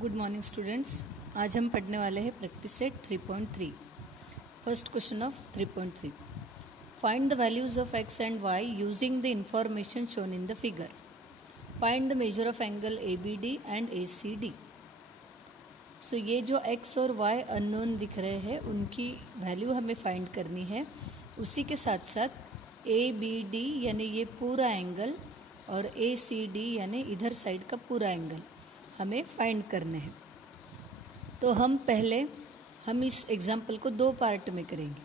Good morning students. आज हम पढ़ने वाले हैं practice set 3.3। First question of 3.3, find the values of x and y using the information shown in the figure. Find the measure of angle A B D and A C D. So ये जो x और Y unknown दिख रहे हैं उनकी value हमें find करनी है। उसी के साथ साथ ए बी डी यानी ये पूरा एंगल और ए सी डी यानी इधर साइड का पूरा एंगल हमें फाइंड करने हैं। तो हम इस एग्जाम्पल को दो पार्ट में करेंगे।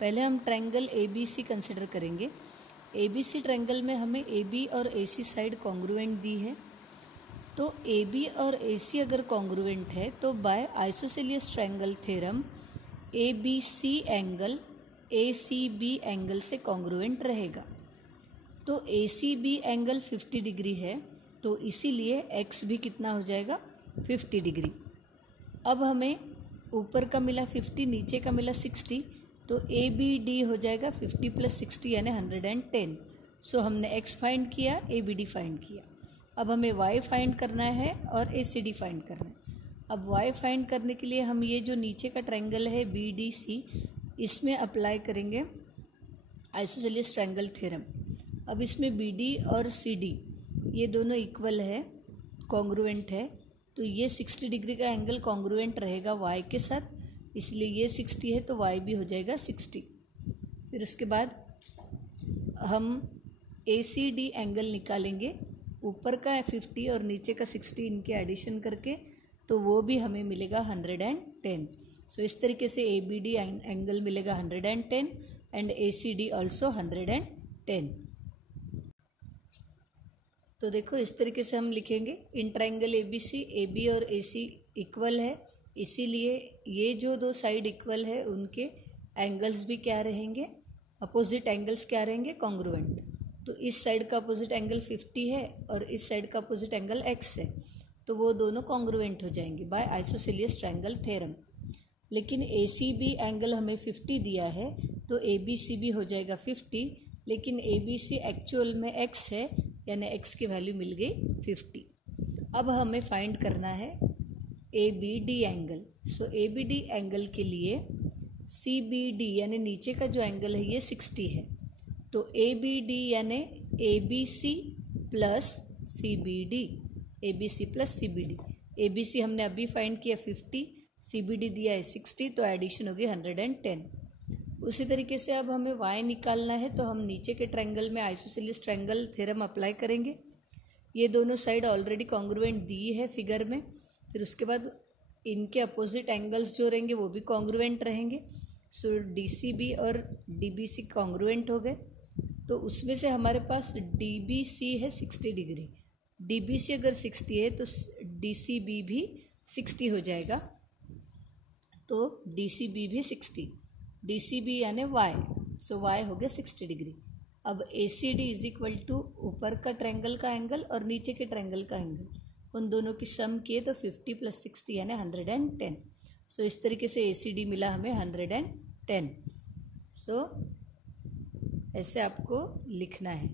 पहले हम triangle A B C consider करेंगे। ए बी सी ट्रायंगल में हमें ए बी और ए सी साइड कॉन्ग्रुएंट दी है। तो ए बी और ए सी अगर कॉन्ग्रुएंट है तो by isosceles triangle theorem A B C angle A C B angle से कॉन्ग्रुएंट रहेगा। तो A C B angle 50 degree है, तो इसीलिए x भी कितना हो जाएगा 50 डिग्री। अब हमें ऊपर का मिला 50, नीचे का मिला 60, तो ए बी डी हो जाएगा 50 + 60 यानी 110। सो हमने x फाइंड किया, ए बी डी फाइंड किया। अब हमें y फाइंड करना है और ए सी डी फाइंड करना है। अब y फाइंड करने के लिए हम ये जो नीचे का ट्रायंगल है बी डी सी, इसमें अप्लाई करेंगे आइसोसेलियस ट्रायंगल थ्योरम। अब इसमें बी डी और सी डी ये दोनों इक्वल है, कॉन्ग्रुएंट है, तो ये 60 डिग्री का एंगल कॉन्ग्रुएंट रहेगा y के साथ, इसलिए ये 60 है तो y भी हो जाएगा 60। फिर उसके बाद हम ए सी डी एंगल निकालेंगे, ऊपर का 50 और नीचे का 60 इनके एडिशन करके, तो वो भी हमें मिलेगा 110। सो इस तरीके से ए बी डी एंगल मिलेगा 110 and A C D also 110। तो देखो इस तरीके से हम लिखेंगे in triangle A B C, A B और ए सी इक्वल है, इसीलिए ये जो दो साइड इक्वल है उनके एंगल्स भी क्या रहेंगे, अपोजिट एंगल्स क्या रहेंगे, कॉन्ग्रुएंट। तो इस साइड का अपोजिट एंगल 50 है और इस साइड का अपोजिट एंगल x है, तो वो दोनों कॉन्ग्रुएंट हो जाएंगे बाय आइसोसेलियस ट्रायंगल थ्योरम। लेकिन ए सी बी एंगल हमें 50 दिया है, तो ए बी सी भी हो जाएगा 50, लेकिन ए बी सी एक्चुअल में x है यानी x की वैल्यू मिल गई 50। अब हमें फाइंड करना है A B D angle. So A B D angle के लिए सी बी डी यानी नीचे का जो एंगल है ये 60 है, तो ए बी डी यानी A B C plus C B D, A B C plus C B D. A B C हमने अभी फाइंड किया 50, सी बी डी दिया है 60, तो एडिशन होगी 110। उसी तरीके से अब हमें y निकालना है, तो हम नीचे के ट्रायंगल में आइसोसेलियस ट्रायंगल थ्योरम अप्लाई करेंगे। ये दोनों साइड ऑलरेडी कॉन्ग्रुएंट दी है फिगर में। फिर उसके बाद इनके अपोजिट एंगल्स जो रहेंगे वो भी कॉन्ग्रुएंट रहेंगे। सो डी सी बी और डी बी सी कॉन्ग्रुएंट हो गए, तो उसमें से हमारे पास डी बी सी है 60 डिग्री। डी बी सी अगर 60 है तो डी सी बी भी 60 हो जाएगा, तो डी सी बी भी 60, डी सी बी यानी y, सो y हो गया 60 डिग्री। अब A C D is equal to ऊपर का ट्रायंगल का एंगल और नीचे के ट्रायंगल का एंगल, उन दोनों की सम किए तो 50 + 60 यानी 110। सो इस तरीके से ए सी डी मिला हमें 110। सो ऐसे आपको लिखना है।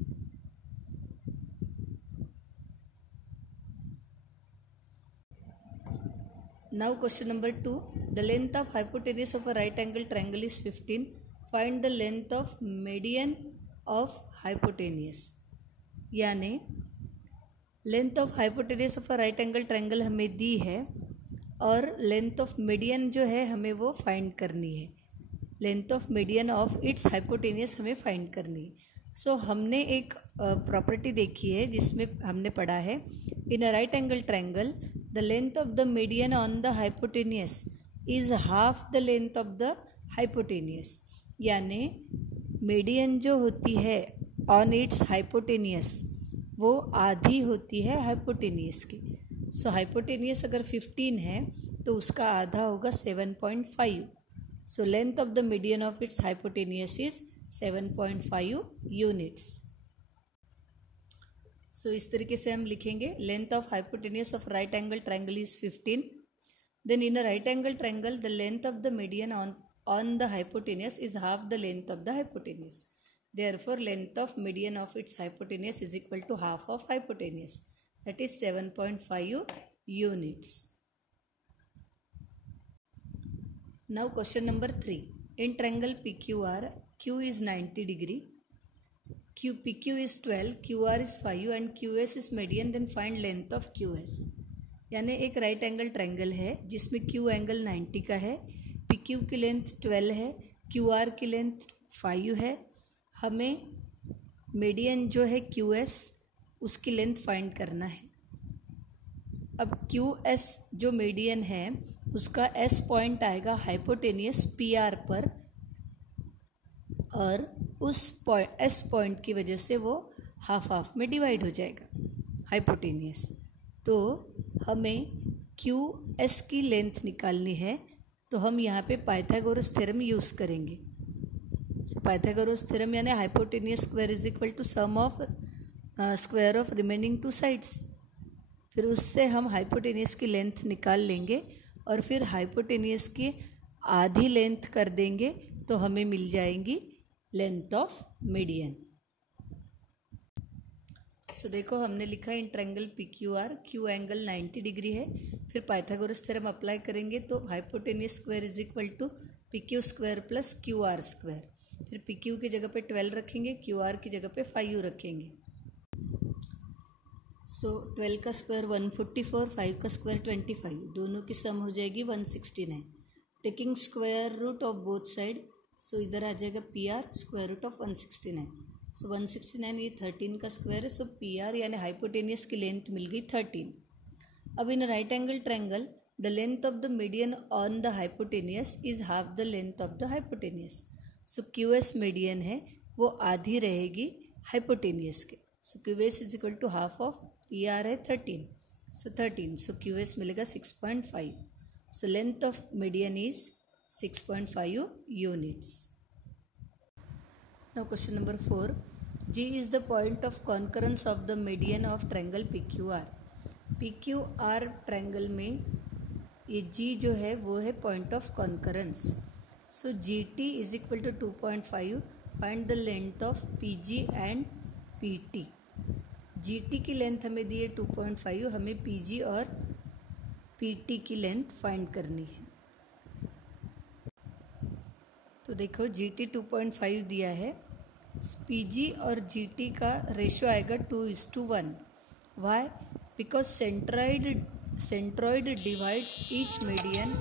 Now question number 2, the length of hypotenuse of a right angle triangle is 15. Find the length of median of hypotenuse। यानी length of hypotenuse of a right angle triangle हमें दी है और लेंथ ऑफ मीडियन जो है हमें वो find करनी है। Length of median of its hypotenuse हमें फाइंड करनी है। सो हमने एक प्रॉपर्टी देखी है जिसमें हमने पढ़ा है in a right angle triangle the length of the median on the hypotenuse is half the length of the hypotenuse. यानी मीडियन जो होती है ऑन इट्स हाइपोटेन्यूज वो आधी होती है हाइपोटेन्यूज की। सो हाइपोटेन्यूज अगर 15 है तो उसका आधा होगा 7.5। So length of the median of its hypotenuse is 7.5 units. So इस तरीके से हम लिखेंगे length of hypotenuse of right angle triangle is 15। Then in a right angle triangle the length of the median on the hypotenuse is half the length of the hypotenuse. Therefore length of median of its hypotenuse is equal to half of hypotenuse, that is 7.5 units. Now question number 3. In triangle PQR, Q is 90 degree, PQ is 12, QR is 5 and QS is median, then find length of QS. यानी एक right angle triangle है जिसमें Q angle 90 का है, PQ की length 12 है, QR की length 5 है. हमें मीडियन जो है QS उसकी लेंथ फाइंड करना है. अब QS जो मीडियन है उसका S पॉइंट आएगा हाइपोटेनियस PR पर और उस S पॉइंट की वजह से वो हाफ हाफ में डिवाइड हो जाएगा हाइपोटेनियस. तो हमें QS की लेंथ निकालनी है तो हम यहाँ पे पाइथागोरस थ्योरम यूज़ करेंगे. सो पाइथागोरस थ्योरम यानी hypotenuse square is equal to sum of square of remaining two sides. फिर उससे हम हाइपोटेनियस की लेंथ निकाल लेंगे और फिर हाइपोटेनियस की आधी लेंथ कर देंगे तो हमें मिल जाएंगी लेंथ ऑफ मीडियन. सो देखो हमने लिखा in triangle PQR Q angle 90 degree है. फिर पाइथागोरस थ्योरम अप्लाई करेंगे तो hypotenuse square is equal to PQ square plus QR square. फिर PQ की जगह पे 12 रखेंगे, QR की जगह पे 5 रखेंगे. सो 12 का स्क्वायर 144, 5 का स्क्वायर 25, दोनों की सम हो जाएगी 169. Taking square root of both side, so इधर आ जाएगा PR square root of 169. So 169 ये 13 का स्क्वायर है. सो PR यानी हाइपोटेनियस की लेंथ मिल गई 13. अब in right angle triangle the length of the median on the hypotenuse is half the length of the hypotenuse. So QS median है वो आधी रहेगी हाइपोटेनियस के. So QS is equal to half of PR है 13. सो 13. सो QS मिलेगा 6.5. सो length of median is 6.5 units. Now question number 4. G is the point of concurrence of the median of triangle PQR. PQR triangle में ये G जो है वो है point of concurrence. So GT is equal to 2.5. Find the length of PG and PT. GT की length हमें दी है 2.5, हमें PG और PT की लेंथ फाइंड करनी है. तो देखो GT 2.5 दिया है, PG और GT का रेशियो आएगा 2:1. Why? Because centroid divides each median